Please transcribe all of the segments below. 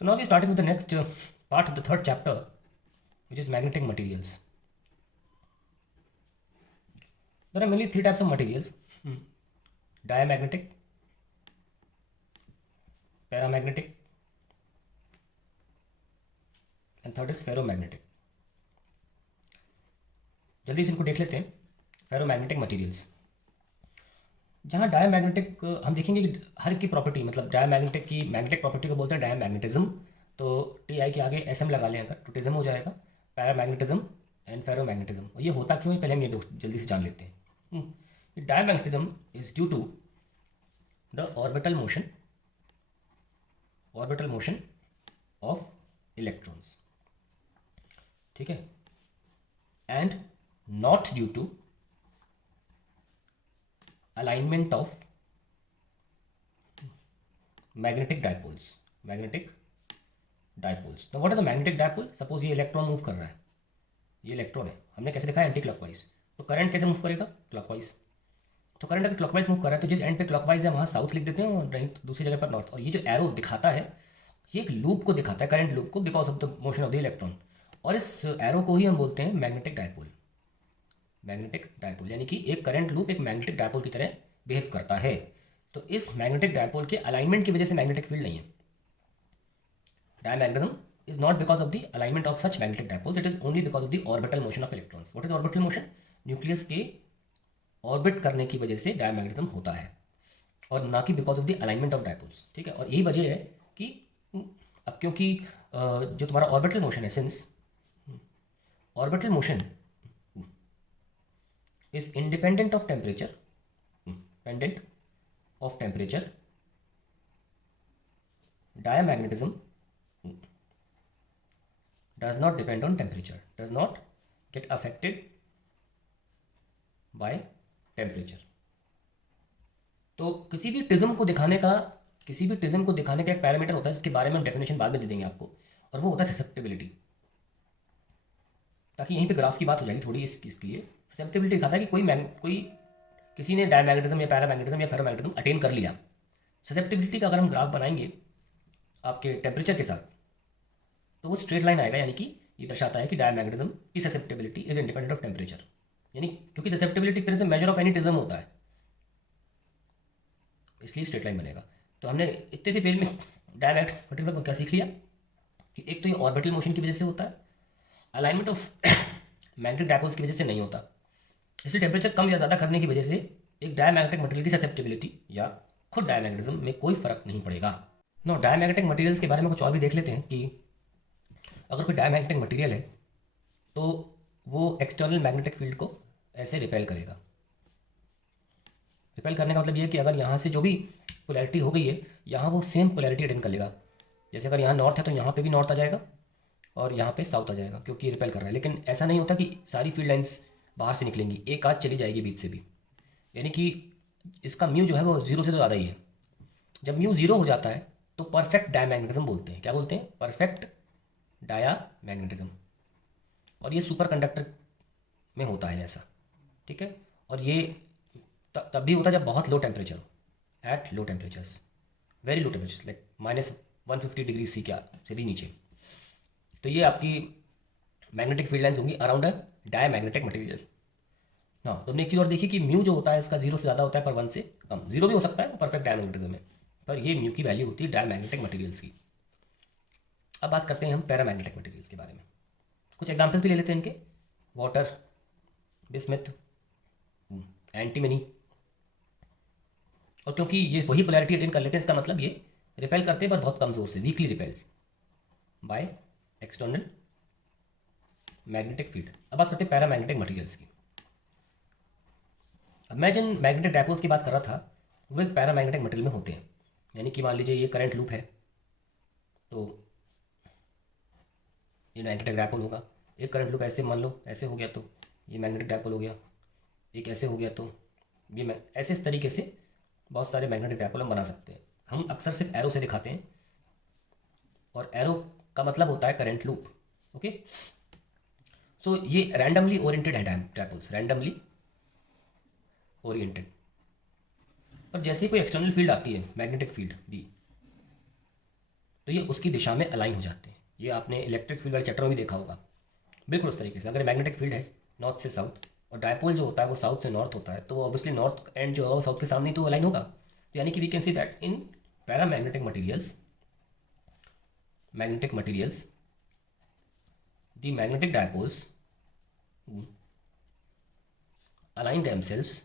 So now we are starting with the next part of the third chapter, which is magnetic materials. There are mainly three types of materials: diamagnetic, paramagnetic, and third is ferromagnetic. जल्दी से इनको देख लेते हैं. Ferromagnetic materials, जहाँ diamagnetic हम देखेंगे कि हर की प्रॉपर्टी, मतलब डायमैग्नेटिक की मैग्नेटिक प्रॉपर्टी को बोलते हैं डायमैग्नेटिज्म. तो टी आई के आगे एस एम लगा लें अगर तो टिज्म हो जाएगा. Paramagnetism and ferromagnetism. ये होता क्यों है पहले हम ये जल्दी से जान लेते हैं. Diamagnetism is due to the orbital motion of electrons. ठीक है. And not due to alignment of magnetic dipoles. Now what is a magnetic dipole? Suppose ये इलेक्ट्रॉन मूव कर रहा है, ये इलेक्ट्रॉन है, हमने कैसे देखा है एंटी क्लॉकवाइज. तो करंट कैसे मूव करेगा? क्लॉकवाइज. तो करंट अगर क्लॉकवाइज मूव कर रहा है तो जिस एंड पे क्लॉकवाइज है वहाँ साउथ लिख देते हैं और नहीं तो दूसरी जगह पर नॉर्थ. और ये जो एरो दिखाता है ये एक लूप को दिखाता है, करंट लूप को, because of the motion of the electron. और इस एरो को ही हम बोलते हैं मैग्नेटिक डायपोल. यानी कि एक करंट लूप एक मैग्नेटिक डायपोल की तरह बिहेव करता है. तो इस मैग्नेटिक डायपोल के अलाइनमेंट की वजह से मैग्नेटिक फील्ड नहीं है. Diamagnetism is not because of the alignment of such magnetic dipoles, it is only because of the orbital motion of electrons. What is orbital motion? Nucleus के orbit करने की वजह से डायमैग्नेटिज्म होता है और ना कि because of the alignment of dipoles. ठीक है. और यही वजह है कि अब क्योंकि जो तुम्हारा ऑर्बिटल मोशन है, since orbital motion is independent of temperature, diamagnetism does not depend on temperature, does not get affected by temperature. तो किसी भी टिज्म को दिखाने का एक पैरामीटर होता है जिसके बारे में हम डेफिनेशन बाद में दे देंगे आपको, और वो होता है ससेप्टिबिलिटी. ताकि यहीं पे ग्राफ की बात हो जाएगी थोड़ी इसके लिए. ससेप्टिबिलिटी दिखाता है कि कोई किसी ने डायमैग्नेटिज्म या पैरामैग्नेटिज्म या फेरोमैग्नेटिज्म अटेन कर लिया. ससेप्टिबिलिटी का अगर हम ग्राफ बनाएंगे आपके टेम्परेचर के साथ तो वो स्ट्रेट लाइन आएगा. यानी कि ये दर्शाता है कि डायमैग्नेटिज्म की susceptibility is independent of temperature. यानी क्योंकि ससेप्टिबिलिटी तरह से मेजर ऑफ एनी टिज्म होता है, इसलिए स्ट्रेट लाइन बनेगा. तो हमने इतने से पेज में डायमैग्नेटिक मटेरियल में क्या सीख लिया कि एक तो ये ऑर्बिटल मोशन की वजह से होता है, अलाइनमेंट ऑफ मैग्नेटिक डायपोल्स की वजह से नहीं होता. इसलिए टेम्परेचर कम या ज़्यादा करने की वजह से एक डायमैग्नेटिक मटेरियल की ससेप्टिबिलिटी या खुद डायमैग्नेटिज्म में कोई फर्क नहीं पड़ेगा. नो, डायमैग्नेटिक मटेरियल्स के बारे में कुछ और भी देख लेते हैं कि अगर कोई डायमैग्नेटिक मटेरियल है तो वो एक्सटर्नल मैग्नेटिक फील्ड को ऐसे रिपेल करेगा. रिपेल करने का मतलब ये है कि अगर यहाँ से जो भी पोलैरिटी हो गई है यहाँ वो सेम पोलैरिटी अटेन कर लेगा. जैसे अगर यहाँ नॉर्थ है तो यहाँ पे भी नॉर्थ आ जाएगा और यहाँ पे साउथ आ जाएगा क्योंकि ये रिपेल कर रहा है. लेकिन ऐसा नहीं होता कि सारी फील्ड लाइंस बाहर से निकलेंगी, एक आध चली जाएगी बीच से भी. यानी कि इसका म्यू जो है वो जीरो से तो ज़्यादा ही है. जब म्यू जीरो हो जाता है तो परफेक्ट डायमैग्नेटिज्म बोलते हैं. क्या बोलते हैं? Perfect diamagnetism. और ये सुपर कंडक्टर में होता है ऐसा. ठीक है. और ये तब भी होता है जब बहुत लो टेम्परेचर हो, at low temperatures, very low temperatures, like -150 degree C क्या से भी नीचे. तो ये आपकी मैग्नेटिक फील्ड लाइंस होंगी अराउंड अ डायमैग्नेटिक मटेरियल. हाँ, तो हमने एक चीज़ और देखी कि म्यू जो होता है इसका जीरो से ज़्यादा होता है पर 1 से कम. जीरो भी हो सकता है परफेक्ट डायमैग्नेटिज्म में, पर ये म्यू की वैल्यू होती है डायमैग्नेटिक मटेरियल्स की. अब बात करते हैं हम पैरामैग्नेटिक मटेरियल्स के बारे में. कुछ एग्जाम्पल्स भी ले लेते हैं इनके. Water, bismuth, antimony. और क्योंकि ये वही पोलैरिटी अटेन कर लेते हैं इसका मतलब ये रिपेल करते हैं पर बहुत कमज़ोर से, weekly repel by external magnetic field. अब बात करते हैं पैरामैग्नेटिक मटेरियल्स की. अब मैं जिन मैग्नेटिक डायपोल्स की बात कर रहा था वो एक पैरामैग्नेटिक मटेरियल में होते हैं. यानी कि मान लीजिए ये करंट लूप है तो ये मैग्नेटिक डायपोल होगा. एक करंट लूप ऐसे मान लो ऐसे हो गया तो ये मैग्नेटिक डायपोल हो गया. एक ऐसे हो गया तो ये ऐसे इस तरीके से बहुत सारे मैग्नेटिक डायपोल हम बना सकते हैं. हम अक्सर सिर्फ एरो से दिखाते हैं और एरो का मतलब होता है करंट लूप. ओके. सो ये रैंडमली ओरिएंटेड है डायपोल्स, रैंडमली ओरिएंटेड. पर जैसे ही कोई एक्सटर्नल फील्ड आती है, मैग्नेटिक फील्ड भी, तो ये उसकी दिशा में अलाइन हो जाते हैं। ये आपने इलेक्ट्रिक फील्ड वाले चैप्टर में भी देखा होगा। बिल्कुल उस तरीके से अगर मैग्नेटिक फील्ड है नॉर्थ से साउथ और डायपोल जो होता है वो साउथ से नॉर्थ होता है, तो ऑब्वियसली नॉर्थ एंड जो है वो साउथ के सामने ही तो अलाइन होगा। तो यानी कि we can see that in paramagnetic materials the magnetic dipoles align themselves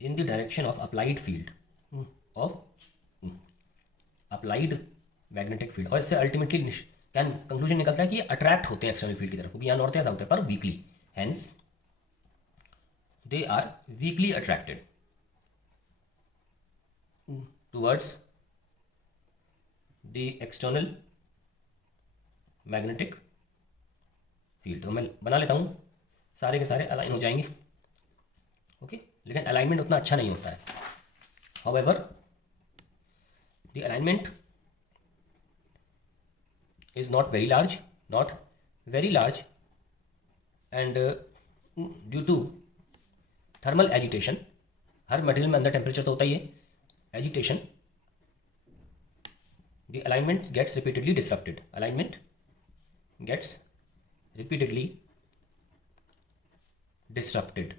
in the direction of applied field of applied magnetic field। और इससे अल्टीमेटली क्या कंक्लूजन निकलता है कि ये अट्रैक्ट होते हैं एक्सटर्नल फील्ड की तरफ, क्योंकि यहाँ नॉर्थ या साउथ है पर weakly, hence they are weakly attracted towards the external magnetic field. तो मैं बना लेता हूँ, सारे के सारे अलाइन हो जाएंगे। ओके, लेकिन अलाइनमेंट उतना अच्छा नहीं होता है। However the alignment is not very large and due to thermal agitation, हर मटेरियल में अंदर टेम्परेचर तो होता ही है, agitation, the alignment gets repeatedly disrupted.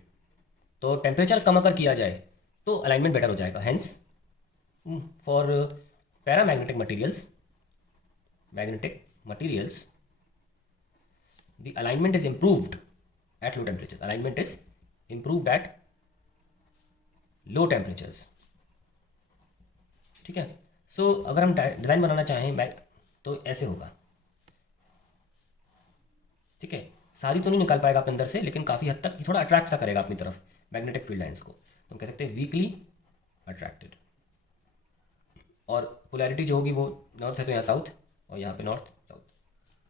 तो टेम्परेचर कम अगर किया जाए तो अलाइनमेंट बेटर हो जाएगा। Hence for paramagnetic materials the alignment is improved at low temperatures. ठीक है, सो अगर हम डिज़ाइन बनाना चाहें तो ऐसे होगा। ठीक है, सारी तो नहीं निकाल पाएगा अपने अंदर से, लेकिन काफ़ी हद तक थोड़ा अट्रैक्ट सा करेगा अपनी तरफ मैग्नेटिक फील्ड लाइंस को, तो हम कह सकते हैं वीकली अट्रैक्टेड। और पोलैरिटी जो होगी वो नॉर्थ है तो यहाँ साउथ, और यहाँ पे नॉर्थ साउथ,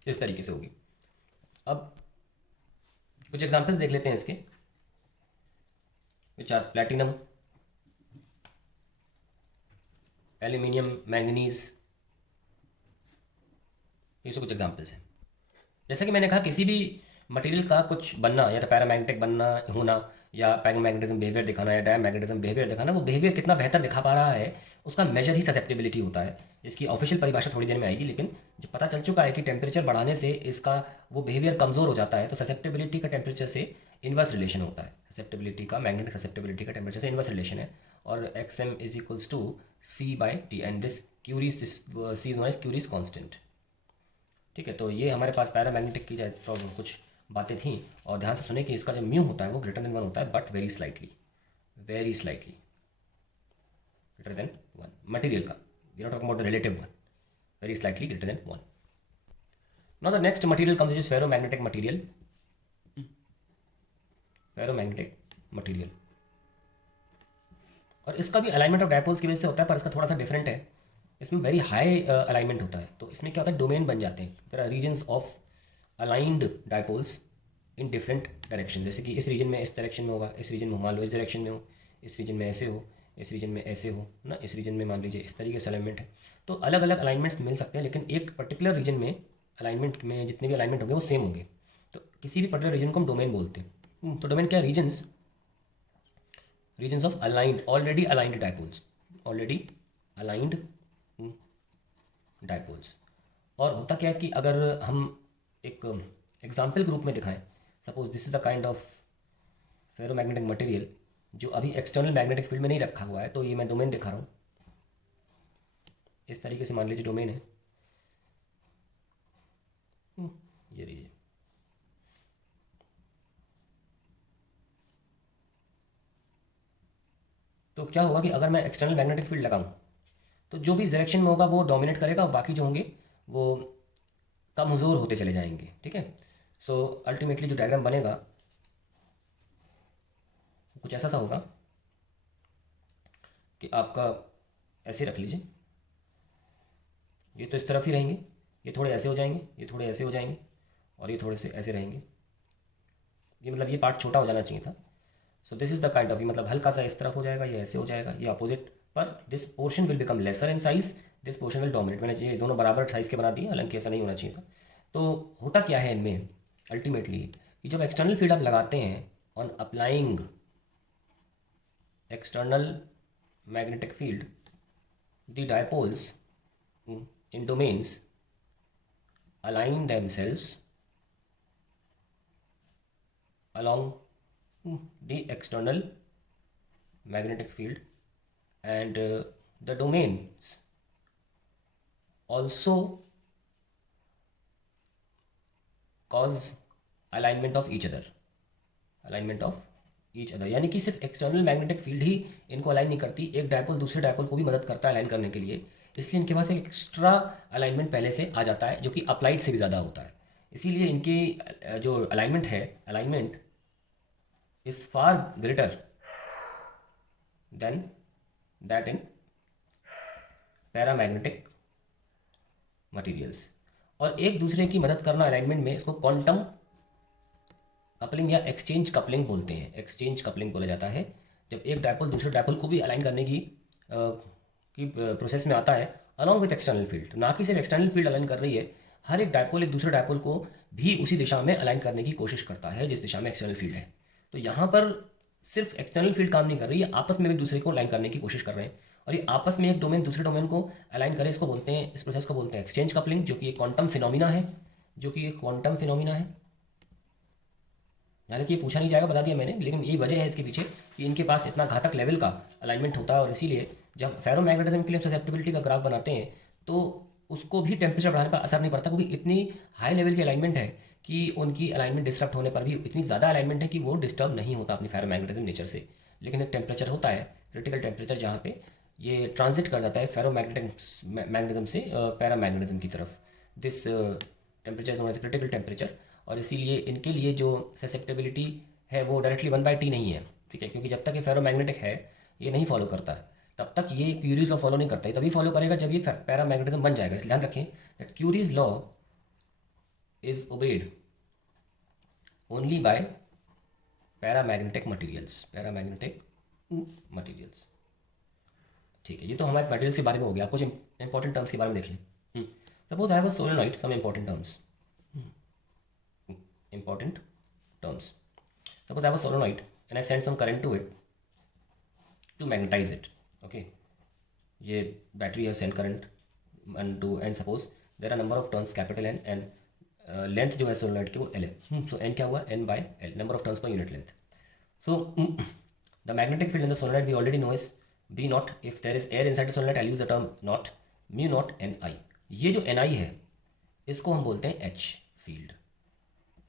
इस तरीके से होगी। अब कुछ एग्जांपल्स देख लेते हैं इसके, which are platinum, aluminium, manganese, ये सब कुछ एग्जांपल्स हैं। जैसा कि मैंने कहा, किसी भी मटेरियल का कुछ बनना, या तो पैरामैग्नेटिक बनना होना, या पैरामैग्नेटिज्म बिहेवियर दिखाना, या डायमैग्नेटिज्म बिहेवियर दिखाना, वो बिहेवियर कितना बेहतर दिखा पा रहा है उसका मेजर ही ससेप्टेबिलिटी होता है। इसकी ऑफिशियल परिभाषा थोड़ी देर में आएगी, लेकिन जो पता चल चुका है कि टेम्परेचर बढ़ाने से इसका वो बिहेवियर कमज़ोर हो जाता है, तो ससेप्टेबिलिटी का टेम्परेचर से इन्वर्स रिलेशन होता है। ससेप्टेबिलिटी का, मैग्नेटिक ससेप्टेबिलिटी का टेम्परेचर से इन्वर्स रिलेशन है, और XM is equals to C/T, and this Curie's, C is known as Curie's constant. ठीक है, तो ये हमारे पास पैरामैग्नेटिक की जाए तो कुछ बातें थी, और ध्यान से सुने कि इसका जो म्यू होता है वो ग्रेटर देन 1 होता है, but very slightly greater than 1 material का, we are talking about the relative one, very slightly greater than 1। Now the next material comes, is ferromagnetic material. और इसका भी अलाइनमेंट ऑफ डायपोल्स की वजह से होता है, पर इसका थोड़ा सा डिफरेंट है। इसमें वेरी हाई अलाइनमेंट होता है, तो इसमें क्या होता है, डोमेन बन जाते हैं। There are regions of aligned dipoles in different direction. जैसे कि इस रीजन में इस डायरेक्शन में होगा, इस रीजन में मान लो इस डायरेक्शन में हो, इस रीजन में ऐसे हो, इस रीजन में ऐसे हो ना, इस रीजन में मान लीजिए इस तरीके से अलाइनमेंट है। तो अलग अलग अलाइनमेंट्स मिल सकते हैं, लेकिन एक पर्टिकुलर रीजन में अलाइनमेंट में जितने भी अलाइनमेंट होंगे वो सेम होंगे। तो किसी भी पर्टिकुलर रीजन को हम डोमेन बोलते हैं। तो डोमेन क्या है, regions of aligned, already aligned dipoles. और होता क्या है कि अगर हम एक एग्जाम्पल के रूप में दिखाएं, suppose this is the kind of ferromagnetic material जो अभी एक्सटर्नल मैग्नेटिक फील्ड में नहीं रखा हुआ है, तो ये मैं डोमेन दिखा रहा हूँ। इस तरीके से मान लीजिए डोमेन है, ये लीजिए। तो क्या होगा कि अगर मैं एक्सटर्नल मैग्नेटिक फील्ड लगाऊं, तो जो भी डायरेक्शन में होगा वो डोमिनेट करेगा, और बाकी जो होंगे वो कमज़ोर होते चले जाएंगे। ठीक है, सो अल्टीमेटली जो डायग्राम बनेगा कुछ ऐसा सा होगा कि आपका ऐसे रख लीजिए, ये तो इस तरफ ही रहेंगे, ये थोड़े ऐसे हो जाएंगे, ये थोड़े ऐसे हो जाएंगे, और ये थोड़े से ऐसे रहेंगे। ये मतलब ये पार्ट छोटा हो जाना चाहिए था। So this is the kind of, ये मतलब हल्का सा इस तरफ हो जाएगा, ये ऐसे हो जाएगा, ये अपोजिट, पर this portion will become lesser in size, this portion will dominate. मैंने ये दोनों बराबर साइज़ के बना दिए, हालांकि ऐसा नहीं होना चाहिए था। तो होता क्या है इनमें अल्टीमेटली कि जब एक्सटर्नल फील्ड आप लगाते हैं on applying external magnetic field, the dipoles in domains align themselves along the external magnetic field, and the domains also cause alignment of each other, alignment of each other, यानी कि सिर्फ external magnetic field ही इनको align नहीं करती, एक dipole दूसरे dipole को भी मदद करता है अलाइन करने के लिए। इसलिए इनके पास एक एक्स्ट्रा अलाइनमेंट पहले से आ जाता है जो कि अप्लाइड से भी ज़्यादा होता है। इसीलिए इनकी जो अलाइनमेंट है, alignment is far greater than that in paramagnetic materials. और एक दूसरे की मदद करना अलाइनमेंट में, इसको क्वांटम कपलिंग या एक्सचेंज कपलिंग बोलते हैं। एक्सचेंज कपलिंग बोला जाता है जब एक डायपोल दूसरे डायपोल को भी अलाइन करने की प्रोसेस में आता है अलॉन्ग विथ एक्सटर्नल फील्ड। ना कि सिर्फ एक्सटर्नल फील्ड अलाइन कर रही है, हर एक डायपोल एक दूसरे डायपोल को भी उसी दिशा में अलाइन करने की कोशिश करता है जिस दिशा में एक्सटर्नल फील्ड है। तो यहाँ पर सिर्फ एक्सटर्नल फील्ड काम नहीं कर रही है, आपस में भी दूसरे को अलाइन करने की कोशिश कर रहे हैं। और ये आपस में एक डोमेन दूसरे डोमेन को अलाइन करे, इसको बोलते हैं, इस प्रोसेस को बोलते हैं एक्सचेंज कपलिंग, जो कि एक क्वांटम फिनोमिना है, जो कि एक क्वांटम फिनोमिना है। यानी कि ये पूछा नहीं जाएगा, बता दिया मैंने, लेकिन यही वजह है इसके पीछे कि इनके पास इतना घातक लेवल का अलाइनमेंट होता है। और इसीलिए जब फेरोमैग्नेटिज्म के लिए ससेप्टिबिलिटी का ग्राफ बनाते हैं तो उसको भी टेम्परेचर बढ़ाने पर असर नहीं पड़ता, क्योंकि इतनी हाई लेवल की अलाइनमेंट है कि उनकी अलाइनमेंट डिस्टर्ब होने पर भी इतनी ज़्यादा अलाइनमेंट है कि वो डिस्टर्ब नहीं होता अपनी फेरोमैग्नेटिज्म नेचर से। लेकिन एक टेम्परेचर होता है, क्रिटिकल टेम्परेचर, जहाँ पे ये ट्रांजिट कर जाता है फेरोमैग्नेटिज्म से पैरामैग्नेटिज्म की तरफ। This temperature is known as critical temperature. और इसीलिए इनके लिए जो ससेप्टेबिलिटी है वो डायरेक्टली 1/T नहीं है, ठीक है, क्योंकि जब तक ये फेरोमैग्नेटिक है ये नहीं फॉलो करता है, तब तक ये क्यूरीज लॉ फॉलो नहीं करता है। तभी फॉलो करेगा जब ये पैरामैग्नेटिज्म बन जाएगा। इसलिए ध्यान रखें that Curie's law is obeyed only by paramagnetic materials, paramagnetic materials. ठीक है, ये तो हमारे मटीरियल्स के बारे में हो गया। कुछ इंपॉर्टेंट टर्म्स के बारे में देख लें। Suppose I have a solenoid, some important terms, important terms. Suppose I have a solenoid and I send some current to it to magnetize it. Okay, ये बैटरी है, send current and suppose there are number of turns capital N, and length जो है solenoid की वो L है। सो n क्या हुआ, n by l, number of turns per unit length. So the magnetic field in the solenoid we already know is B naught. If there is air inside the solenoid I use the term naught, mu naught n I. ये जो N आई है इसको हम बोलते हैं H field,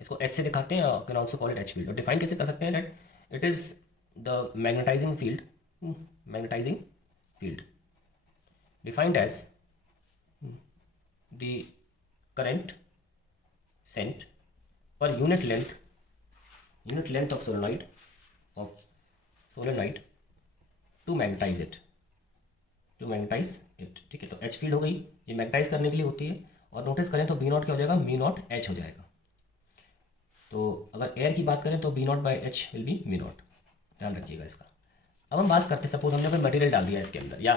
इसको H से दिखाते हैं, can also call it H field. और डिफाइन कैसे कर सकते हैं, that it is the magnetizing field, magnetizing field defined as the current sent per unit length of solenoid to magnetize it, ठीक है। तो एच फील्ड हो गई, ये मैग्नेटाइज करने के लिए होती है। और नोटिस करें तो बी नॉट क्या हो जाएगा, म्यू नॉट एच हो जाएगा। तो अगर एयर की बात करें तो B naught by H will be mu naught, ध्यान रखिएगा इसका। अब हम बात करते हैं, सपोज हमने कोई मटेरियल डाल दिया इसके अंदर, या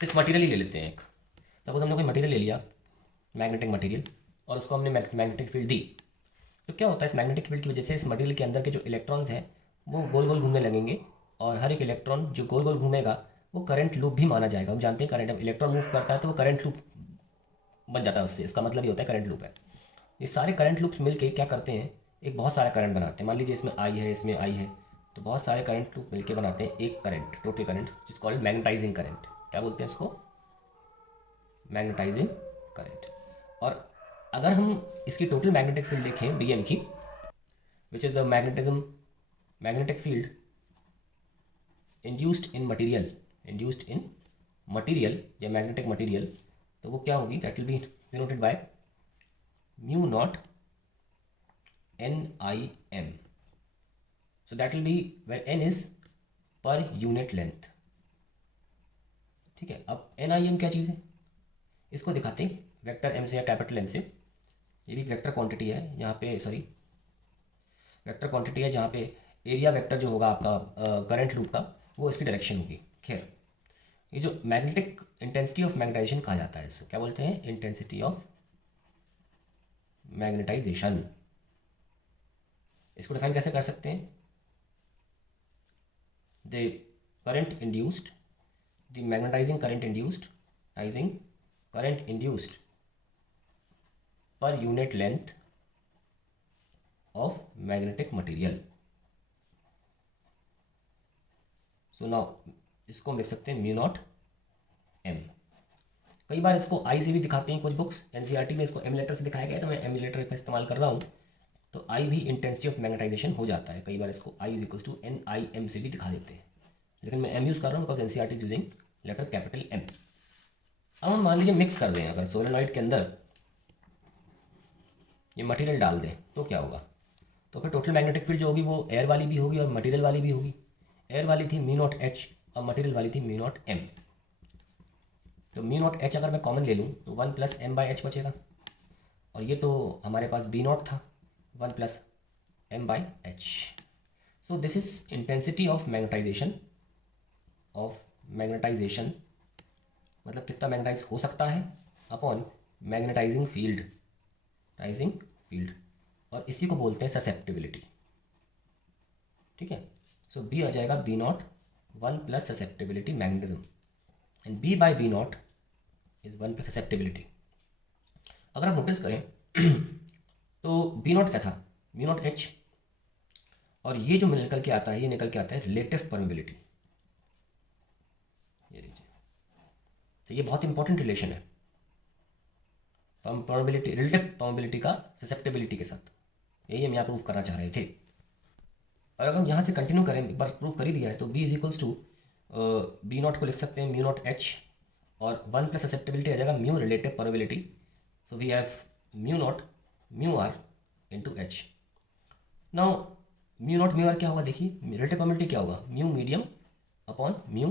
सिर्फ मटेरियल ही ले लेते हैं एक। सपोज हमने कोई मटेरियल ले लिया, मैग्नेटिक मटेरियल, और उसको हमने मैग्नेटिक फील्ड दी। तो क्या होता है, इस मैग्नेटिक फील्ड की वजह से इस मटेरियल के अंदर के जो इलेक्ट्रॉन्स हैं वो गोल गोल घूमने लगेंगे, और हर एक इलेक्ट्रॉन जो गोल गोल घूमेगा वो करंट लूप भी माना जाएगा। हम जानते हैं करंट, इलेक्ट्रॉन मूव करता है तो वो करंट लूप बन जाता है उससे, इसका मतलब ये होता है करंट लूप है। ये सारे करंट लूप्स मिलके क्या करते हैं, एक बहुत सारा करंट बनाते हैं। मान लीजिए इसमें आई है, इसमें आई है, तो बहुत सारे करंट लूप मिलके बनाते हैं एक करंट, टोटल करंट, जिस कॉल्ड मैग्नेटाइजिंग करंट। क्या बोलते हैं इसको, मैग्नेटाइजिंग करंट। और अगर हम इसकी टोटल मैग्नेटिक फील्ड देखें बी एम की, which is the magnetic field induced in material या मैग्नेटिक मटीरियल, तो वो क्या होगी, that will be denoted by mu naught NIM. So that will be where N is per unit length, ठीक है। अब NIM क्या चीज़ है, इसको दिखाते हैं वेक्टर M से या कैपिटल M से। ये भी वेक्टर क्वांटिटी है यहाँ पे, सॉरी वेक्टर क्वांटिटी है जहाँ पे एरिया वेक्टर जो होगा आपका करंट लूप का वो इसकी डायरेक्शन होगी। खैर, ये जो मैग्नेटिक इंटेंसिटी ऑफ मैग्नेटाइजेशन कहा जाता है, इसको क्या बोलते हैं, इंटेंसिटी ऑफ मैग्नेटाइजेशन। इसको डिफाइन कैसे कर सकते हैं, the current induced, the magnetizing current induced per unit length of magnetic material. So now इसको हम लिख सकते हैं म्यू नॉट एम। कई बार इसको आई से भी दिखाते हैं कुछ बुक्स, एनसीईआरटी में इसको एम लेटर से दिखाया गया है, तो मैं एम लेटर का इस्तेमाल कर रहा हूँ। तो आई भी इंटेंसिटी ऑफ मैग्नेटाइजेशन हो जाता है, कई बार इसको I is equals to n I M से भी दिखा देते हैं, लेकिन मैं एम यूज़ कर रहा हूँ because NCERT is using letter capital M. अब हम मान लीजिए मिक्स कर दें, अगर सोलेनॉइड के अंदर ये मटेरियल डाल दें तो क्या होगा, तो फिर टोटल मैग्नेटिक फील्ड जो होगी वो एयर वाली भी होगी और मटेरियल वाली भी होगी। एयर वाली थी म्यू नॉट एच और मटेरियल वाली थी म्यू नॉट एम। तो म्यू नॉट एच अगर मैं कॉमन ले लूँ तो 1 + m / h बचेगा, और ये तो हमारे पास बी नॉट था 1 + m / h। So this is intensity of magnetisation मतलब कितना मैग्नेटाइज हो सकता है अपॉन मैग्नेटाइजिंग फील्ड, और इसी को बोलते हैं ससेप्टिबिलिटी। ठीक है, सो बी आ जाएगा B naught 1 + susceptibility magnetism, and B by B naught is 1 + susceptibility. अगर आप नोटिस करें तो बी नॉट क्या था, म्यू नॉट एच, और ये जो निकल के आता है ये निकल के आता है रिलेटिव परमिबिलिटी। ये लीजिए, तो ये बहुत इंपॉर्टेंट रिलेशन है परमिबिलिटी, रिलेटिव परमिबिलिटी का ससेप्टिबिलिटी के साथ। यही हम यहाँ प्रूव करना चाह रहे थे। और अगर हम यहाँ से कंटिन्यू करें, एक बार प्रूव कर ही दिया है, तो B is equals to B naught को लिख सकते हैं म्यू नॉट एच, और 1 + ससेप्टिबिलिटी आ जाएगा mu relative permeability. So we have mu naught mu r into h. Now mu naught mu r क्या होगा, देखिए रिलेटिव परमिबिलिटी क्या होगा, mu medium upon mu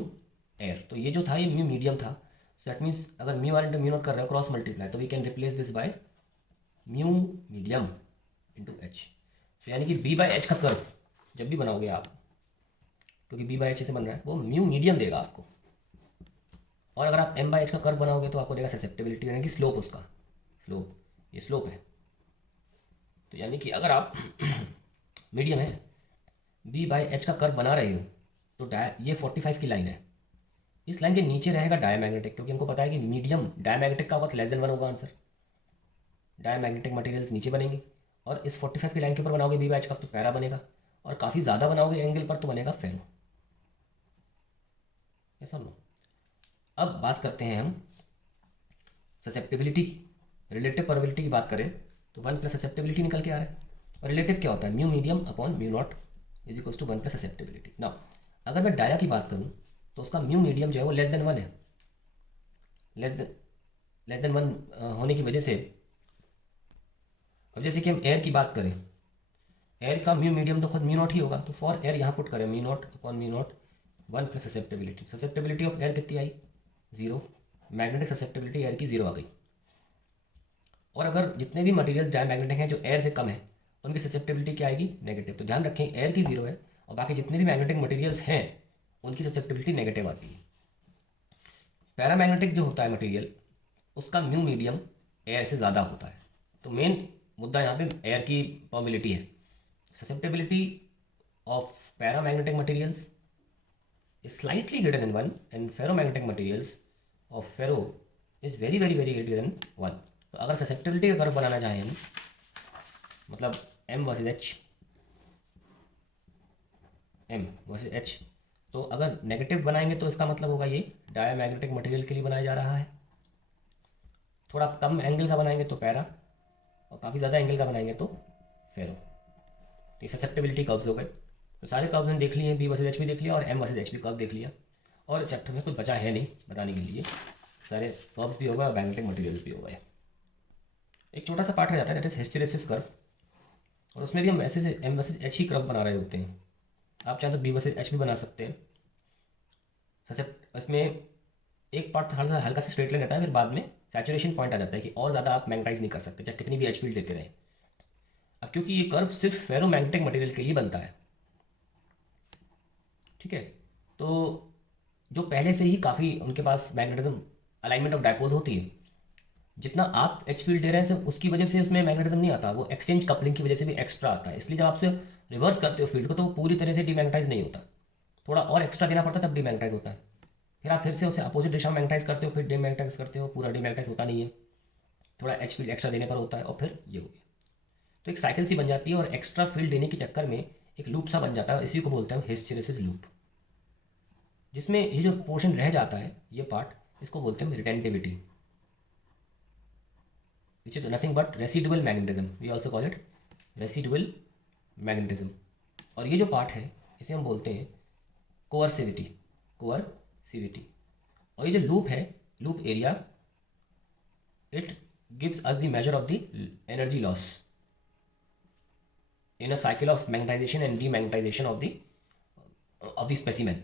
air. तो ये जो था ये म्यू मीडियम था, सो दैट मीन्स अगर mu r into mu naught कर रहे हो क्रॉस मल्टीप्लाई, तो we can replace this by mu medium into h. So यानी कि बी बाई एच का कर्व जब भी बनाओगे आप, क्योंकि बी बाई एच से बन रहा है, वो म्यू मीडियम देगा आपको, और अगर आप एम बाई एच का कर्व बनाओगे तो आपको देगा ससेप्टिबिलिटी, यानी कि स्लोप, उसका स्लोप, ये स्लोप है। तो यानी कि अगर आप मीडियम है, बी बाई एच का कर्व बना रहे हो, तो ये 45 की लाइन है, इस लाइन के नीचे रहेगा डायमैग्नेटिक, क्योंकि हमको पता है कि मीडियम डायमैग्नेटिक का होगा तो <1 होगा आंसर। डायमैग्नेटिक मटेरियल्स नीचे बनेंगे, और इस 45 की लाइन के ऊपर बनाओगे बी बाई एच का तो पैरा बनेगा, और काफ़ी ज़्यादा बनाओगे एंगल पर तो बनेगा फेरो। ऐसा नो। अब बात करते हैं हम ससेप्टिबिलिटी, रिलेटिव परमिबिलिटी की बात करें तो 1 + ससेप्टिबिलिटी निकल के आ रहा है, और रिलेटिव क्या होता है, mu medium upon mu naught is equals to 1 + susceptibility. ना अगर मैं डाया की बात करूँ तो उसका म्यू मीडियम जो है वो <1 है, <1 होने की वजह से, अब जैसे कि हम एयर की बात करें, एयर का म्यू मीडियम तो खुद म्यू नॉट ही होगा, तो फॉर एयर यहाँ पुट करें mu naught upon mu not 1 + susceptibility. Susceptibility of air कितनी आई, 0, मैग्नेटिक ससेप्टिबिलिटी एयर की 0 आ गई। और अगर जितने भी मटेरियल्स डायमैग्नेटिक हैं जो एयर से कम है, उनकी ससेप्टिबिलिटी क्या आएगी, नेगेटिव। तो ध्यान रखें एयर की 0 है, और बाकी जितने भी मैग्नेटिक मटेरियल्स हैं उनकी ससेप्टिबिलिटी नेगेटिव आती है। पैरामैग्नेटिक जो होता है मटेरियल, उसका म्यू मीडियम एयर से ज़्यादा होता है। तो मेन मुद्दा यहाँ पे एयर की परमिबिलिटी है। Susceptibility of paramagnetic materials is slightly greater than 1 and ferromagnetic materials of ferro is very greater than 1। तो अगर ससेप्टिबिलिटी का कर्व बनाना चाहें हम, मतलब m वर्सेज h, तो अगर नेगेटिव बनाएंगे तो इसका मतलब होगा ये डायमैग्नेटिक मटेरियल के लिए बनाया जा रहा है। थोड़ा कम एंगल का बनाएंगे तो पैरा, और काफ़ी ज़्यादा एंगल का बनाएंगे तो फेरो। तो ये ससेप्टिबिलिटी कर्व्स हो गए। तो सारे कर्व्स हमने देख लिए, बी वर्सेज एच भी देख लिया और एम वर्सेज एच भी कर्व देख लिया, और इस चैप्टर में कुछ बचा है नहीं बताने के लिए, सारे कर्व्स भी हो गए और मैग्नेटिक मटेरियल्स भी हो गए। एक छोटा सा पार्ट रह जाता है, दैट इज हिस्टेरेसिस कर्व, और उसमें भी हम ऐसे से एम वर्सेज एच ही कर्व बना रहे होते हैं। आप चाहें तो बी वर्सेज एच भी बना सकते हैं। इसमें एक पार्ट हल्का सा स्ट्रेट लाइन रहता है, फिर बाद में सैचुरेशन पॉइंट आ जाता है कि और ज़्यादा आप मैग्नेटाइज नहीं कर सकते चाहे कितनी भी एच फील्ड देते रहे। अब क्योंकि ये कर्व सिर्फ फेरोमैग्नेटिक मटेरियल के लिए बनता है, ठीक है, तो जो पहले से ही काफ़ी उनके पास मैग्नेटिज्म अलाइनमेंट ऑफ डायपोज होती है, जितना आप एच फील्ड दे रहे हैं उसकी वजह से उसमें मैग्नेटिज्म नहीं आता, वो एक्सचेंज कपलिंग की वजह से भी एक्स्ट्रा आता है। इसलिए जब आप उसे रिवर्स करते हो फील्ड को तो वो पूरी तरह से डीमैग्नेटाइज नहीं होता, थोड़ा और एक्स्ट्रा देना पड़ता है तब डीमैग्नेटाइज होता है। फिर आप फिर से उसे अपोजिट दिशा में मैग्नेटाइज करते हो, फिर डीमैग्नेटाइज करते हो, पूरा डीमैग्नेटाइज होता नहीं है, थोड़ा एच फील्ड एक्स्ट्रा देने पर होता है, और फिर ये हो गया। तो एक साइकिल सी बन जाती है, और एक्स्ट्रा फील्ड देने के चक्कर में एक लूप सा बन जाता है, इसी को बोलते हैं हिस्टैरिसीस लूप, जिसमें ये जो पोर्शन रह जाता है, ये पार्ट, इसको बोलते हैं retentivity, which is nothing but residual magnetism, we also call it residual magnetism. और ये जो पार्ट है इसे हम बोलते हैं कोअर्सिविटी, कोअर्सिविटी। और ये जो लूप है, loop area, it gives us the measure of the energy loss in a cycle of magnetization and demagnetization of the specimen.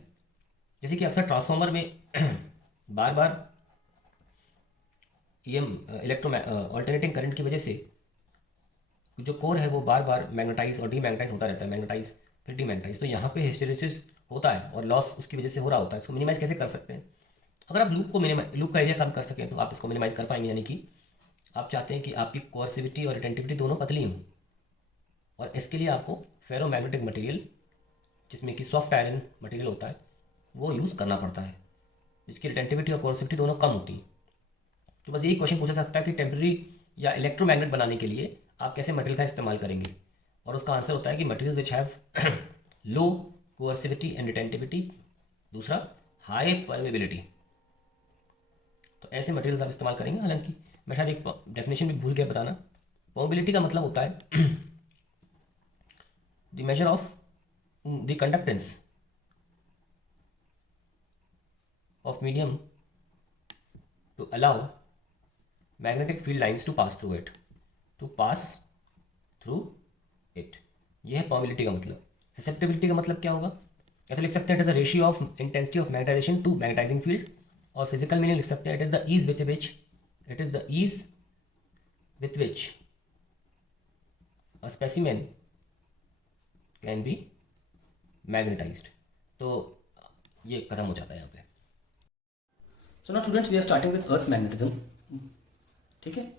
जैसे कि अक्सर ट्रांसफार्मर में बार बार ईएम इलेक्ट्रो ऑल्टरनेटिंग करंट की वजह से जो कोर है वो बार बार मैग्नेटाइज और डीमैग्नेटाइज होता रहता है, मैग्नेटाइज फिर डीमैग्नेटाइज। तो यहाँ पे हिस्टेरिसिस होता है और लॉस उसकी वजह से हो रहा होता है। इसको मिनिमाइज कैसे कर सकते हैं? अगर आप लूप का एरिया कम कर सकें तो आप इसको मिनिमाइज कर पाएंगे। यानी कि आप चाहते हैं कि आपकी कोअर्सिविटी और रिटेंटिविटी दोनों पतली हों, और इसके लिए आपको फेरोमैग्नेटिक मटेरियल, जिसमें कि सॉफ्ट आयरन मटेरियल होता है, वो यूज़ करना पड़ता है, जिसकी रिटेंटिविटी और कोअर्सिविटी दोनों कम होती हैं। तो बस यही क्वेश्चन पूछा सकता है कि टेम्प्रेरी या इलेक्ट्रोमैग्नेट बनाने के लिए आप कैसे मटेरियल का इस्तेमाल करेंगे, और उसका आंसर होता है कि material which have low coercivity and retentivity, दूसरा हाई परमेबिलिटी। तो ऐसे मटेरियल्स आप इस्तेमाल करेंगे। हालांकि मैं शायद एक डेफिनेशन भी भूल गया बताना। परमेबिलिटी का मतलब होता है the measure of the conductance of medium to allow magnetic field lines to pass through it, to pass through it। ये है परमिबिलिटी का मतलब। ससेप्टिबिलिटी का मतलब क्या होगा? या तो लिख सकते हैं it is a ratio of intensity of magnetization to magnetizing field, और फिजिकल मीनिंग लिख सकते हैं it is the ease with which a specimen can be magnetized. तो ये खत्म हो जाता है यहाँ पे। So now students we are starting with earth magnetism, ठीक है।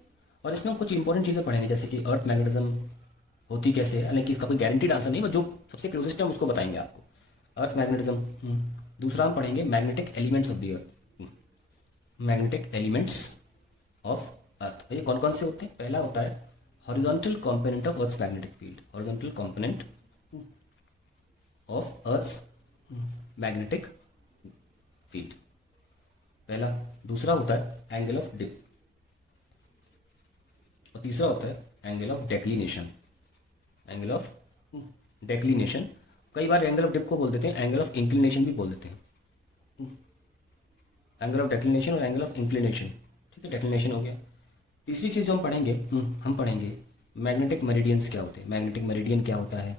और इसमें हम कुछ इंपॉर्टेंट चीज़ें पढ़ेंगे, जैसे कि अर्थ मैग्नेटिज्म होती कैसे है। हालांकि इसका कोई गारंटीड आंसर नहीं, बट जो सबसे क्लोजेस्ट है उसको बताएंगे आपको। Earth magnetism. दूसरा हम पढ़ेंगे magnetic elements of the earth, magnetic elements of earth. ये कौन कौन से होते हैं? पहला होता है horizontal component of earth's magnetic field, horizontal component of earth's magnetic field, पहला। दूसरा होता है एंगल ऑफ डिप, और तीसरा होता है angle of declination, angle of declination. कई बार एंगल ऑफ डिप को बोल देते हैं एंगल ऑफ इंक्लिनेशन भी बोल देते हैं, एंगल ऑफ डेक्लिनेशन और एंगल ऑफ इंक्लिनेशन, ठीक है। डेक्लिनेशन हो गया। तीसरी चीज़ जो हम पढ़ेंगे मैग्नेटिक मेरिडियंस क्या होते हैं, मैग्नेटिक मेरिडियन क्या होता है,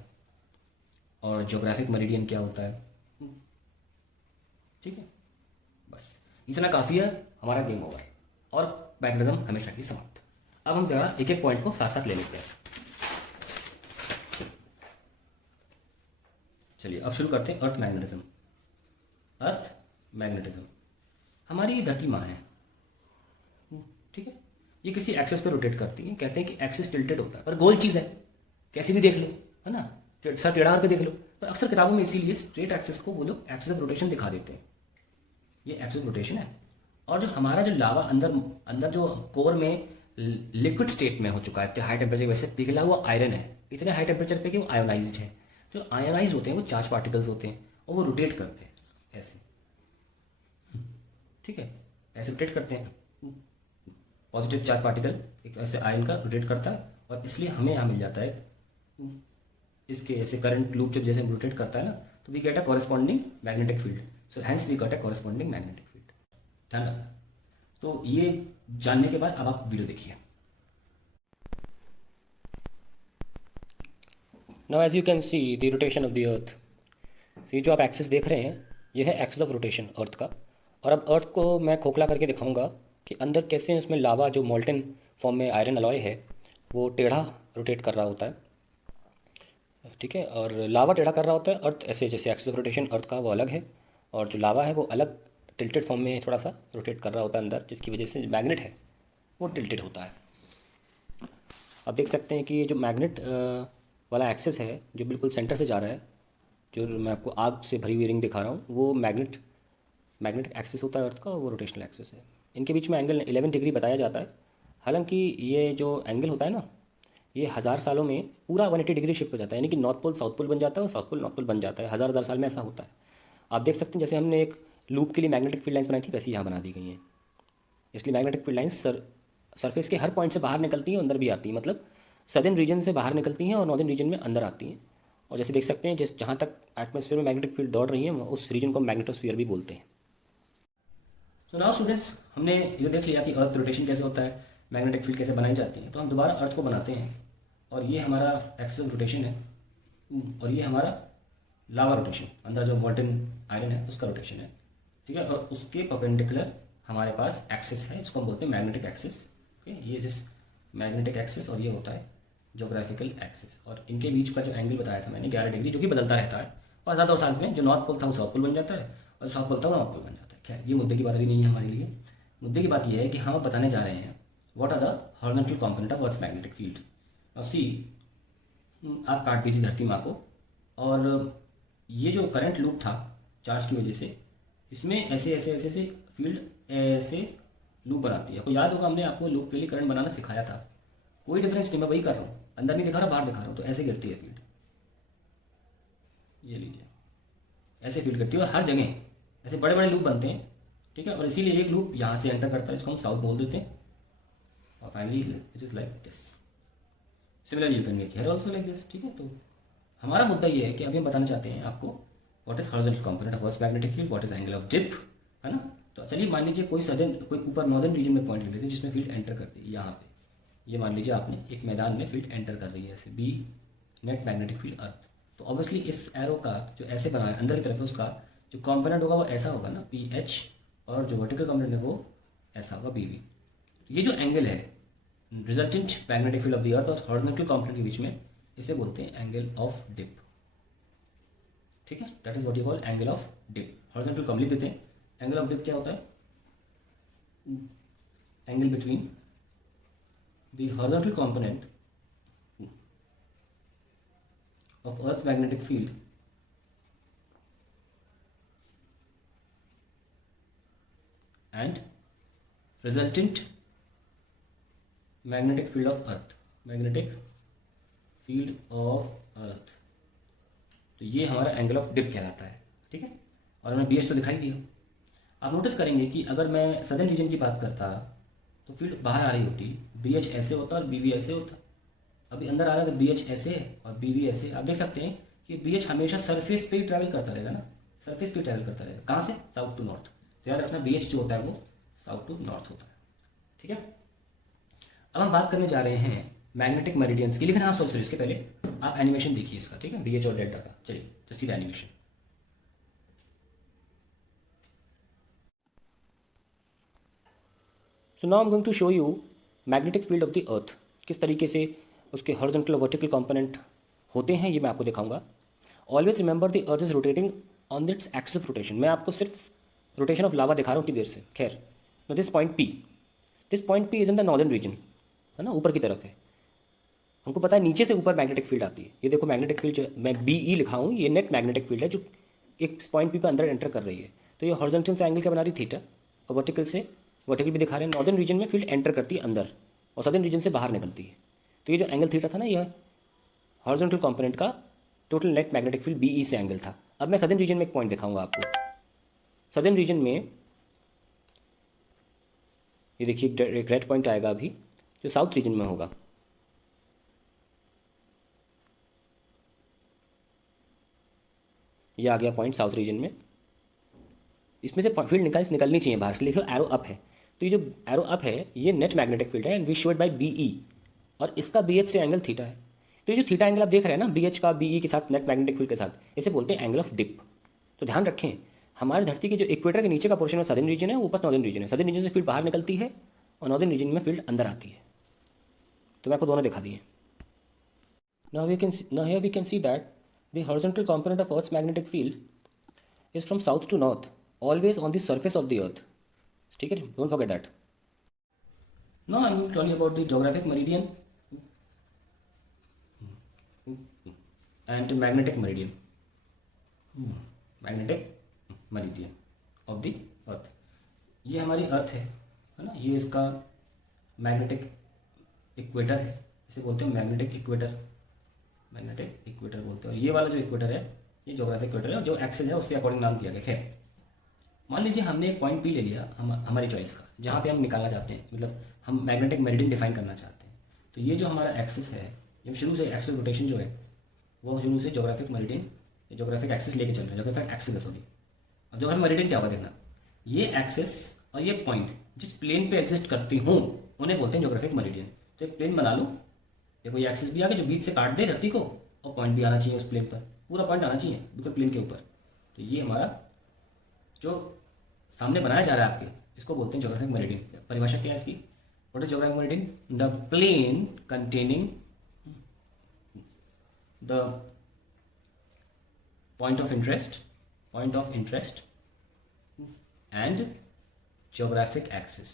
और ज्योग्राफिक मेरिडियन क्या होता है, ठीक है। बस इतना काफ़ी है, हमारा गेम ओवर, और मैग्नेटिज्म हमेशा की समाप्त। अब हम जरा एक एक पॉइंट को साथ साथ ले लेते हैं। चलिए अब शुरू करते हैं अर्थ मैग्नेटिज्म। अर्थ मैग्नेटिज्म हमारी ये धरती माँ है, ठीक है। ये किसी एक्सिस पे रोटेट करती है। कहते हैं कि एक्सिस टिल्टेड होता है, पर गोल चीज़ है, कैसी भी देख लो, है ना। सर टेढ़ा पे देख लो, पर अक्सर किताबों में इसीलिए स्ट्रेट एक्सिस को वो लोग एक्सिस ऑफ रोटेशन दिखा देते हैं। ये एक्सिस रोटेशन है। और जो हमारा जो लावा अंदर जो कोर में लिक्विड स्टेट में हो चुका है, हाई टेम्परेचर वैसे पिघला हुआ आयरन है, इतने हाई टेम्परेचर पे कि वो आयोनाइज्ड है। जो आयोनाइज्ड होते हैं वो चार्ज पार्टिकल्स होते हैं, और वो रोटेट करते हैं ऐसे, ठीक है। ऐसे रोटेट करते हैं, पॉजिटिव चार्ज पार्टिकल एक ऐसे आयन का रोटेट करता है, और इसलिए हमें यहाँ मिल जाता है इसके ऐसे करंट लूप जब जैसे रोटेट करता है ना, तो we get a corresponding magnetic field. So hence we got a corresponding magnetic field. ध्यान रखना। तो ये जानने के बाद अब आप वीडियो देखिए। Now as you can see the rotation of the earth. ये जो आप एक्सिस देख रहे हैं, ये है एक्सिस ऑफ रोटेशन अर्थ का। और अब अर्थ को मैं खोखला करके दिखाऊंगा कि अंदर कैसे उसमें लावा जो मोल्टन फॉर्म में आयरन अलॉय है वो टेढ़ा रोटेट कर रहा होता है, ठीक है। और लावा टेढ़ा कर रहा होता है, अर्थ ऐसे जैसे एक्सिस ऑफ रोटेशन अर्थ का वो अलग है, और जो लावा है वो अलग टिल्टेड फॉर्म में थोड़ा सा रोटेट कर रहा होता है अंदर, जिसकी वजह से मैग्नेट है वो टिल्टेड होता है। अब देख सकते हैं कि ये जो मैग्नेट वाला एक्सिस है जो बिल्कुल सेंटर से जा रहा है, जो मैं आपको आग से भरी हुई रिंग दिखा रहा हूँ वो मैग्नेटिक एक्सिस होता है अर्थ का, और वो रोटेशनल एक्सिस है। इनके बीच में एंगल 11 डिग्री बताया जाता है। हालांकि ये जो एंगल होता है ना, ये 1000 सालों में पूरा 180 डिग्री शिफ्ट हो जाता है, यानी कि नॉर्थ पोल साउथ पोल बन जाता है और साउथ पोल नॉर्थ पोल बन जाता है। हज़ार साल में ऐसा होता है। आप देख सकते हैं जैसे हमने एक लूप के लिए मैग्नेटिक फील्ड लाइंस बनाई थी, वैसी यहाँ बना दी गई हैं। इसलिए मैग्नेटिक फील्ड लाइंस सरफेस के हर पॉइंट से बाहर निकलती हैं, अंदर भी आती हैं। मतलब सदर्न रीजन से बाहर निकलती हैं और नॉर्दर्न रीजन में अंदर आती हैं। और जैसे देख सकते हैं जिस जहाँ तक एटमॉस्फेयर में मैग्नेटिक फील्ड दौड़ रही है उस रीजन को मैग्नेटोस्फीयर भी बोलते हैं। तो नाउ स्टूडेंट्स, हमने ये देख लिया कि अर्थ रोटेशन कैसे होता है, मैग्नेटिक फील्ड कैसे बनाई जाती है। तो हम दोबारा अर्थ को बनाते हैं, और ये हमारा एक्सियल रोटेशन है, और ये हमारा लावा रोटेशन, अंदर जो वॉल्टन आयरन है उसका रोटेशन है, ठीक है। और उसके परपेंडिकुलर हमारे पास एक्सिस है, इसको हम बोलते हैं मैग्नेटिक एक्सिस। ये जिस मैग्नेटिक एक्सिस, और ये होता है जोग्राफिकल एक्सिस। और इनके बीच का जो एंगल बताया था मैंने 11 डिग्री, जो कि बदलता रहता है। और ज़्यादा साल में जो नॉर्थ पोल था वो साउथ पोल बन जाता है, और साउथ पोल था वो नॉर्थ पोल बन जाता है। खैर, ये मुद्दे की बात अभी नहीं है हमारे लिए। मुद्दे की बात ये है कि हम बताने जा रहे हैं what are the horizontal component of earth's magnetic field. और सी, आप काट दीजिए धरती माँ को, और ये जो करंट लूप था चार्ज की वजह से, इसमें ऐसे ऐसे ऐसे ऐसे फील्ड ऐसे लूप बनाती है। आपको याद होगा हमने आपको लूप के लिए करंट बनाना सिखाया था। कोई डिफरेंस नहीं, मैं वही कर रहा हूँ, अंदर नहीं दिखा रहा बाहर दिखा रहा हूँ। तो ऐसे गिरती है फील्ड, ये लीजिए, ऐसे फील्ड करती है। और हर जगह ऐसे बड़े बड़े लूप बनते हैं, ठीक है। और इसीलिए एक लूप यहाँ से एंटर करता है, इसको हम साउथ बोल देते हैं, और finally it is like this. Similarly you can make here also like this, ठीक है। तो हमारा मुद्दा ये है कि अभी हम बताना चाहते हैं आपको what is horizontal component of earth magnetic field, what is angle of dip, है ना। तो चलिए मान लीजिए कोई सदर्न, कोई ऊपर नॉर्दर्न रीजन में पॉइंट ले लेते हैं जिसमें फील्ड एंटर करती है। यहाँ पे ये मान लीजिए आपने एक मैदान में फील्ड एंटर कर रही है, ऐसे B net magnetic field earth. तो ऑब्वियसली इस एरो का जो ऐसे बना है अंदर की तरफ है, उसका जो कंपोनेंट होगा वो ऐसा होगा ना, पी एच, और जो वर्टिकल कंपोनेंट है वो ऐसा होगा, बी वी। ये जो एंगल है resultant magnetic field of the अर्थ और हॉरिजॉन्टल कंपोनेंट के बीच में, इसे बोलते हैं एंगल ऑफ डिप, ठीक है। That is what you call angle of dip. Horizontal कम लिख देते हैं। एंगल ऑफ डिप क्या होता है? Angle between the horizontal component of Earth's magnetic field and resultant magnetic field of Earth, magnetic field of Earth। तो ये हमारा एंगल ऑफ डिप कहलाता है, ठीक है। और हमने BH तो दिखाई दिया। आप नोटिस करेंगे कि अगर मैं सदर्न रीजन की बात करता तो फील्ड बाहर आ रही होती, BH ऐसे होता और BV ऐसे होता। अभी अंदर आ रहा है तो BH ऐसे है और BV ऐसे। आप देख सकते हैं कि BH हमेशा सरफेस पे ही ट्रैवल करता रहेगा ना, सरफेस पे ट्रैवल करता रहेगा। कहाँ से? South to north. तो याद रखना BH जो होता है वो साउथ टू नॉर्थ होता है, ठीक है। अब हम बात करने जा रहे हैं मैग्नेटिक मेरिडियंस की, लेकिन हाँ सॉरी, इसके पहले आप एनिमेशन देखिए इसका, ठीक है, BH और डेल्टा का। चलिए तो सीधा animation. So now I am going to show you magnetic field of the earth, किस तरीके से उसके हॉरिजॉन्टल और वर्टिकल कंपोनेंट होते हैं, ये मैं आपको दिखाऊंगा। Always remember the earth is rotating on its axis of rotation. मैं आपको सिर्फ रोटेशन ऑफ लावा दिखा रहा हूँ इतनी देर से। खैर, this point P is in the northern region, है ना, ऊपर की तरफ है। हमको पता है नीचे से ऊपर मैग्नेटिक फील्ड आती है। ये देखो मैग्नेटिक फील्ड जो मैं BE लिखा हूँ, ये नेट मैग्नेटिक फील्ड है जो एक पॉइंट P पर अंदर एंटर कर रही है। तो ये हॉरिजॉन्टल से एंगल क्या बना रही, थीटा, और वर्टिकल भी दिखा रहे हैं। नॉर्दर्न रीजन में फील्ड एंटर करती है अंदर और सदर्न रीजन से बाहर निकलती है। तो ये जो एंगल थीटा था ना, यह हॉरिजॉन्टल कंपोनेंट का total net magnetic field BE से एंगल था। अब मैं सदर्न रीजन में एक पॉइंट दिखाऊंगा आपको। सदर्न रीजन में ये देखिए एक रेड पॉइंट आएगा अभी, जो साउथ रीजन में होगा। ये आ गया पॉइंट साउथ रीजन में। इसमें से फील्ड निकलनी चाहिए बाहर से, लिखो एरो अप है। तो ये जो एरो अप है ये नेट मैग्नेटिक फील्ड है and we showed by BE, और इसका BH से एंगल थीटा है। तो ये जो थीटा एंगल आप देख रहे हैं ना, BH का BE के साथ नेट मैग्नेटिक फील्ड के साथ, इसे बोलते हैं एंगल ऑफ डिप। तो ध्यान रखें, हमारी धरती के जो इक्वेटर के नीचे का पोर्शन है सदर्न रीजन है, ऊपर नॉर्दर्न रीजन है। सदर्न रीजन से फील्ड बाहर निकलती है और नॉर्दर्न रीजन में फील्ड अंदर आती है। तो मैं आपको दोनों दिखा दिए। Now here we can see that the horizontal component of Earth's magnetic field is from south to north, always on the surface of the Earth. ठीक है, don't forget that. Now I'm going to tell you about the geographic meridian and magnetic meridian. Magnetic meridian of the earth. ये हमारी अर्थ है ना, ये इसका magnetic equator है, इसे बोलते हैं मैग्नेटिक इक्वेटर, मैग्नेटिक इक्वेटर बोलते हैं। और ये वाला जो इक्वेटर है ये ज्योग्राफिक इक्वेटर है, जो एक्सिस है उसके अकॉर्डिंग नाम किया गया है। मान लीजिए हमने एक पॉइंट पी ले लिया हमारी चॉइस का, जहाँ पे हम निकालना चाहते हैं, मतलब हम मैग्नेटिक मेरिडियन डिफाइन करना चाहते हैं। तो ये जो हमारा एक्सिस है, ये शुरू से एक्सिस रोटेशन जो है वो शुरू से ज्योग्राफिक मेरिडियन, ज्योग्राफिक एक्सिस लेके चल रहे हैं, ज्योग्राफिक एक्सिस है सॉरी। अब ज्योग्राफिक मेरिडियन क्या होगा देखना, ये एक्सिस और ये पॉइंट जिस प्लेन पे एग्जिस्ट करती हूँ उन्हें बोलते हैं ज्योग्राफिक मेरिडियन। तो एक प्लेन बना लो, देखो ये एक्सिस भी आ गया जो बीच से काट दे धरती को, और पॉइंट भी आना चाहिए उस प्लेन पर, पूरा पॉइंट आना चाहिए बिल्कुल प्लेन के ऊपर। तो ये हमारा जो सामने बनाया जा रहा है आपके, इसको बोलते हैं ज्योग्राफिक मेरिडियन। परिभाषा क्या है इसकी, what is geographic meridian? The plane containing the point of interest and geographic axis,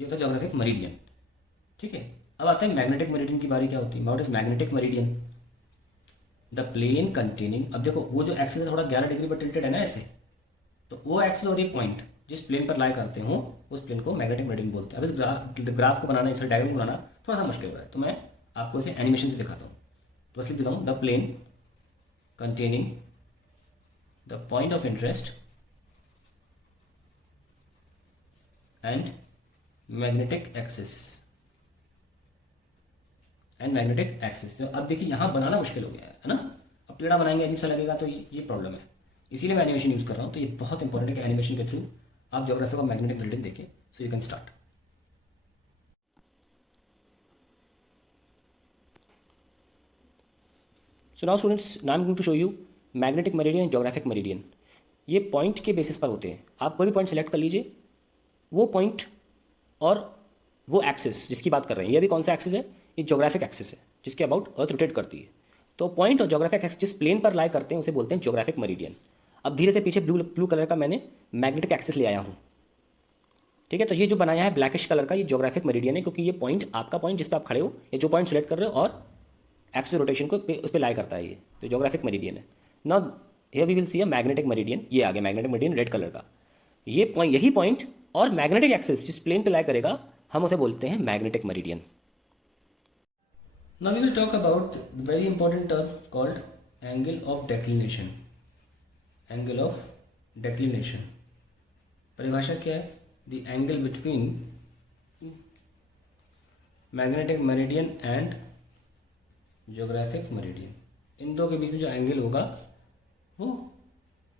ये होता है ज्योग्राफिक मेरिडियन। ठीक है, अब आते हैं मैग्नेटिक मेरिडियन की बारी। क्या होती है, what is magnetic meridian? The plane containing, अब देखो वो जो एक्सिस है थोड़ा 11 डिग्री पर टिल्टेड है ना ऐसे, तो वो एक्सिस और ये पॉइंट जिस प्लेन पर लाई करते हो उस प्लेन को मैग्नेटिक मेरिडियन बोलते हैं। अब इस ग्राफ को बनाना, इस डायग्राम बनाना थोड़ा सा मुश्किल हो रहा है, तो मैं आपको इसे एनिमेशन से दिखाता हूँ। तो बस लिख देता हूँ, the plane containing the point of interest and magnetic axis. तो अब देखिए यहाँ बनाना मुश्किल हो गया है ना, अब टेढ़ा बनाएंगे अजीब सा लगेगा, तो ये प्रॉब्लम है, इसीलिए मैं एनिमेशन यूज़ कर रहा हूँ। तो ये बहुत इंपॉर्टेंट है कि एनिमेशन के थ्रू आप ज्योग्राफी और मैग्नेटिक मेरिडियन देखें। So you can start. So now students, now I am going to show you magnetic meridian and geographic meridian. ये पॉइंट के बेसिस पर होते हैं, आप कोई भी पॉइंट सेलेक्ट कर लीजिए, वो पॉइंट और वो एक्सिस जिसकी बात कर रहे हैं, ये भी कौन सा एक्सिस है, ये ज्योग्राफिक एक्सिस है जिसके अबाउट अर्थ रोटेट करती है। तो पॉइंट और ज्योग्राफिक एक्सिस जिस प्लेन पर लाई करते हैं उसे बोलते हैं ज्योग्राफिक मेरिडियन। अब धीरे से पीछे ब्लू कलर का मैंने मैग्नेटिक एक्सिस ले आया हूँ। ठीक है, तो ये जो बनाया है ब्लैकिश कलर का, ये ज्योग्राफिक मेरिडियन है, क्योंकि ये पॉइंट आपका पॉइंट जिस पर आप खड़े हो, ये जो पॉइंट सेलेक्ट कर रहे हो और एक्सिस रोटेशन को उस पर लाई करता है, ये तो ज्योग्राफिक मेरिडियन है। Now here we will see a magnetic meridian, ये आ गया मैग्नेटिक मेरिडियन रेड कलर का। ये पॉइंट, यही पॉइंट और मैग्नेटिक एक्सिस जिस प्लेन पे लाई करेगा हम उसे बोलते हैं magnetic meridian. Now we will talk about the very important term called angle of declination. Angle of declination. परिभाषा क्या है? The angle between magnetic meridian and geographic meridian. इन दो के बीच में जो एंगल होगा वो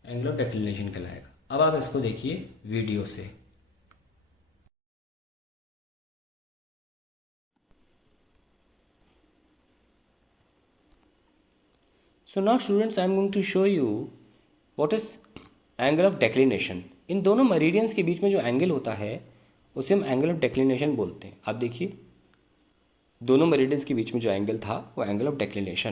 एंगल ऑफ डेक्लिनेशन कहलाएगा। अब आप इसको देखिए वीडियो से। So now students, I am going to show you what is angle of declination. इन दोनों मेरिडियंस के बीच में जो एंगल होता है उसे हम एंगल ऑफ डेक्लिनेशन बोलते हैं। आप देखिए दोनों मेरिडियंस के बीच में जो एंगल था वो एंगल ऑफ डेक्लिनेशन।